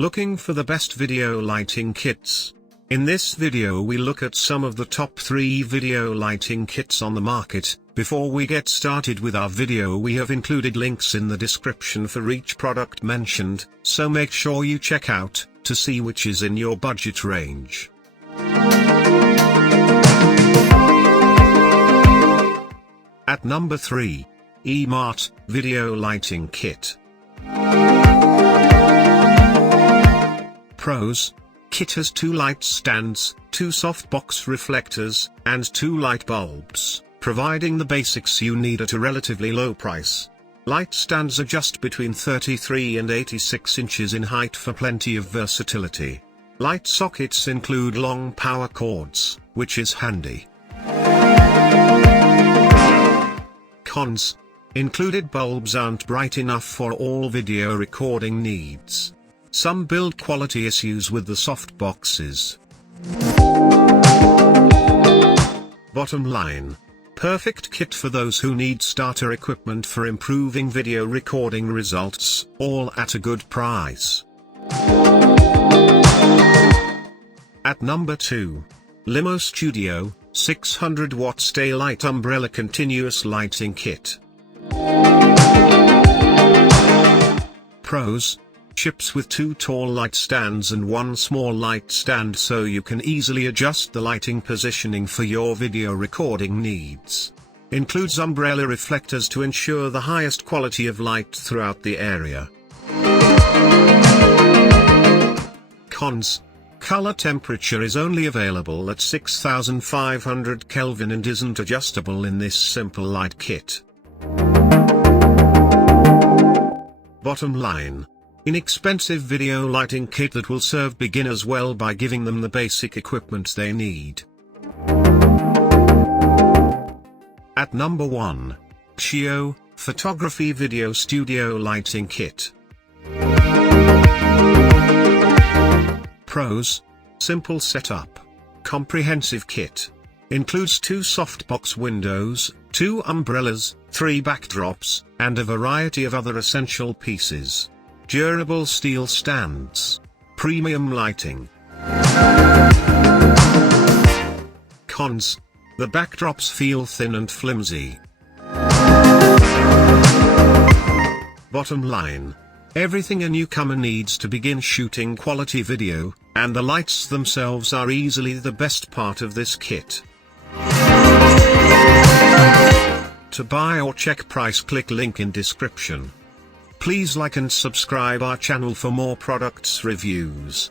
Looking for the best video lighting kits? In this video we look at some of the top 3 video lighting kits on the market. Before we get started with our video, we have included links in the description for each product mentioned, so make sure you check out, to see which is in your budget range. At number 3. Emart Video Lighting Kit. Pros: kit has 2 light stands, 2 softbox reflectors, and 2 light bulbs, providing the basics you need at a relatively low price. Light stands are just between 33 and 86 inches in height for plenty of versatility. Light sockets include long power cords, which is handy. Cons: included bulbs aren't bright enough for all video recording needs. Some build quality issues with the soft boxes. Bottom line: perfect kit for those who need starter equipment for improving video recording results, all at a good price. At number 2. LimoStudio 600 watts daylight umbrella continuous lighting kit. Pros: ships with 2 tall light stands and 1 small light stand, so you can easily adjust the lighting positioning for your video recording needs. Includes umbrella reflectors to ensure the highest quality of light throughout the area. Cons: color temperature is only available at 6500 Kelvin and isn't adjustable in this simple light kit. Bottom line: inexpensive video lighting kit that will serve beginners well by giving them the basic equipment they need. At number 1. Kshioe Photography Video Studio Lighting Kit. Pros: simple setup. Comprehensive kit. Includes 2 softbox windows, 2 umbrellas, 3 backdrops, and a variety of other essential pieces. Durable steel stands. Premium lighting. Cons: the backdrops feel thin and flimsy. Bottom line: everything a newcomer needs to begin shooting quality video, and the lights themselves are easily the best part of this kit. To buy or check price, click link in description. Please like and subscribe our channel for more products reviews.